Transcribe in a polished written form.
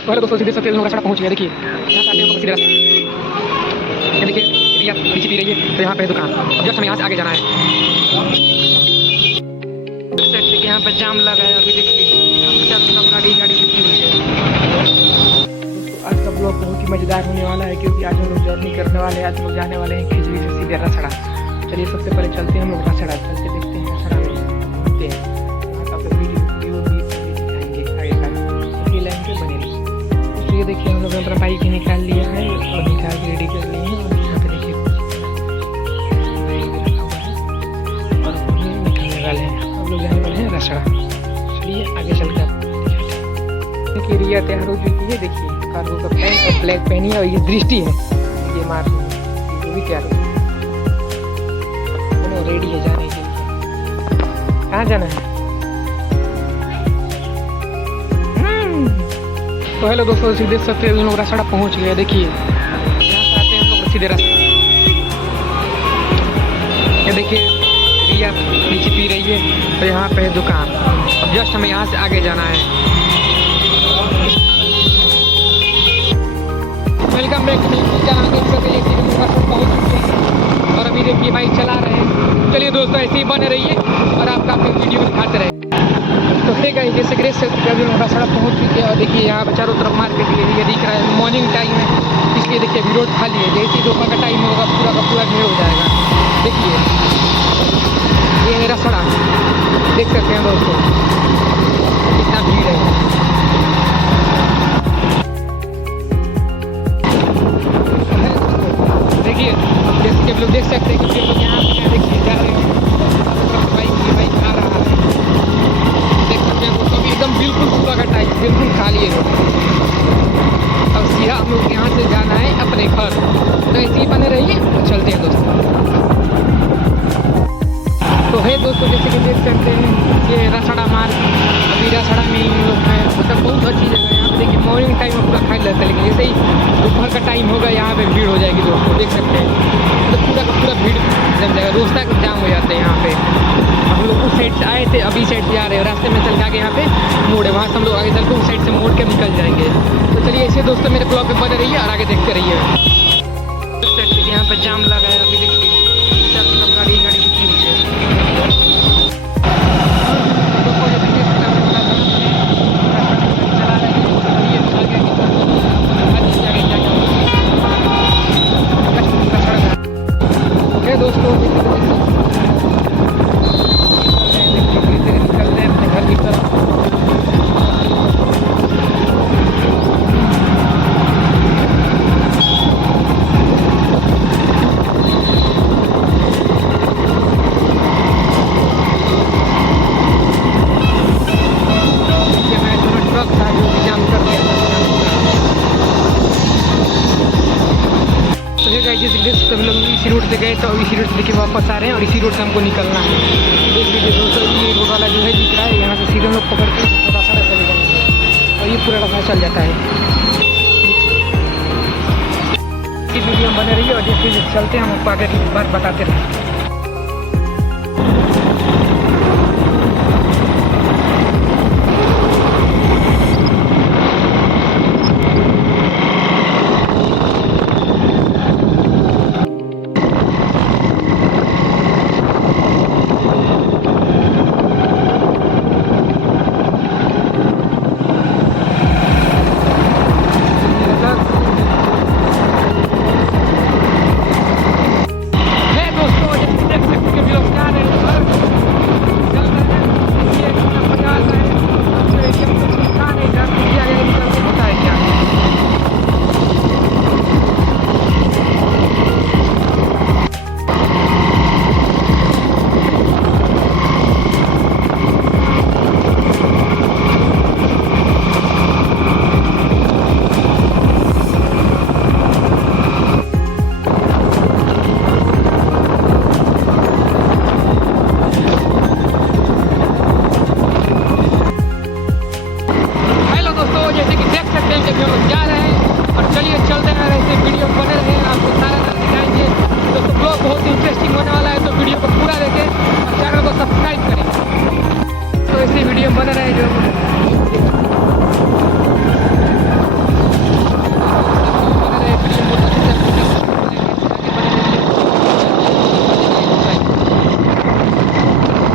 पहले दोस्तों सीधे सफेद रास्ता पहुंच गया। देखिए यहाँ से आते हैं हम लोग सीधे रास्ता। ये देखिए रिया पीछे पी रही है, तो यहाँ पे दुकान। अब जस्ट हमें यहाँ से आगे जाना है। देखिए यहाँ पे जाम लगा है, अभी देखिए गाड़ी रुकी हुई है। दोस्तों आज का ब्लॉग बहुत ही मज़ेदार होने वाला है, क्योंकि आज हम लोग जर्नी करने वाले हैं। आज हम लोग जाने वाले हैं खिचड़ी से सीधे रसड़ा। चलिए सबसे पहले चलते हैं हम लोग रसड़ा, चलते देखते हैं रसड़ा में घूमते हैं। लाइन पे बने रही। तो ये देखिए हम लोग अपना बाइक निकाल लिया है और निकाल के रेडी कर लिए हैं। और यहाँ पे देखिए और निकलने वाले हैं। हम लोग जाने वाले हैं रसड़ा। चलिए आगे चलकर देखिए रिया तैयार हो चुकी है। देखिए कार्गो का पैंट और ब्लैक पहनी है, और ये दृष्टि है, ये मार वो भी तैयार हो रेडी है जाने के लिए। कहाँ जाना है? तो हेलो दोस्तों, सीधे सबसे हम लोग रसड़ा पहुंच गए। देखिए यहाँ से आते हैं हम लोग सीधे रास्ते। ये देखिए रिया नीचे पी रही है, तो यहाँ पे है दुकान। अब जस्ट हमें यहाँ से आगे जाना है। वेलकम बैक टू पहुँच चुके हैं और अभी देखिए बाइक चला रहे हैं। चलिए दोस्तों ऐसे ही बने रहिए और आपका अपनी वीडियो दिखाते रहे। तो है गाइस, जैसे कि अभी लोग रसड़ा पहुँच चुके हैं। और देखिए यहाँ पर चारों तरफ मार्केट ये दिख रहा है। मॉर्निंग टाइम है, इसलिए देखिए अभी रोड खाली है। जैसे ही दोपहर का टाइम होगा पूरा का पूरा भीड़ हो जाएगा। देखिए ये है रसड़ा, देख सकते हैं दोस्तों कितना भीड़ है। देखिए जैसे कि आप लोग देख सकते हैं कि लोग यहाँ देखिए जा रहे हैं। बाइक आ रहा है, देख सकते हैं दोस्तों एकदम बिल्कुल सुबह का टाइम, बिल्कुल खाली है। अब सीधा हम लोग यहाँ से जाना है अपने घर। तो ऐसे ही बने रहिए, चलते हैं दोस्तों। तो है दोस्तों जैसे कि देख सकते हैं ये रसड़ा मार्ग। अभी रसड़ा में हम लोग हैं, मतलब बहुत अच्छी जगह है। यहाँ देखिए मॉर्निंग टाइम में पूरा खाली रहता है, लेकिन जैसे ही दोपहर का टाइम होगा यहाँ पे भीड़ हो जाएगी दोस्तों, देख सकते हैं। मतलब पूरा का पूरा भीड़ जम जाएगा, रोस्ता जाम हो जाते हैं यहाँ पे। हम लोग उस साइड से आए थे, अभी साइड से जा रहे हैं। रास्ते में चल के आगे यहाँ पे मोड़ है, वहाँ से हम लोग आगे चल के उस साइड से मोड़ के निकल जाएंगे। तो चलिए ऐसे दोस्तों मेरे ब्लॉग पे बने रहिए और आगे देखते रहिए। यहाँ पे जाम लगा है, अभी देखिए गाड़ी रुकी हुई है। दोस्तों निकल रहे हैं अपने घर की तरफ। ट्रक था जो भी जाम कर दिया था। तो हम लोग इसी रोड से गए, तो इसी रोड से देखिए वापस आ रहे हैं और इसी रोड से हमको निकलना है। देख लीजिए दोस्तों ये रोड वाला जो है दिख रहा है, यहाँ से सीधे हम लोग पकड़ के थोड़ा सा चले जाएंगे और ये पूरा रास्ता चल जाता है। इस वीडियो में बने रहिए और जैसे चलते हैं हम आपको आगे की बात बताते रहें।